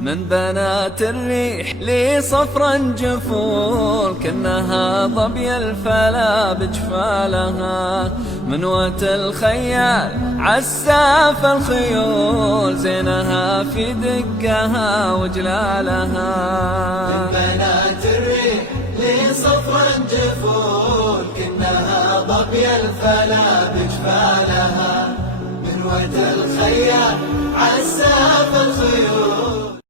من بنات الريح لي صفرا جفول، كأنها ظبي الفلا بجفالها. منوة الخيال عساف الخيول، زينها في دقها وجلالها. من بنات الريح لي صفرا جفول، كأنها ظبي الفلا بجفالها. منوة الخيال عساف الخيول،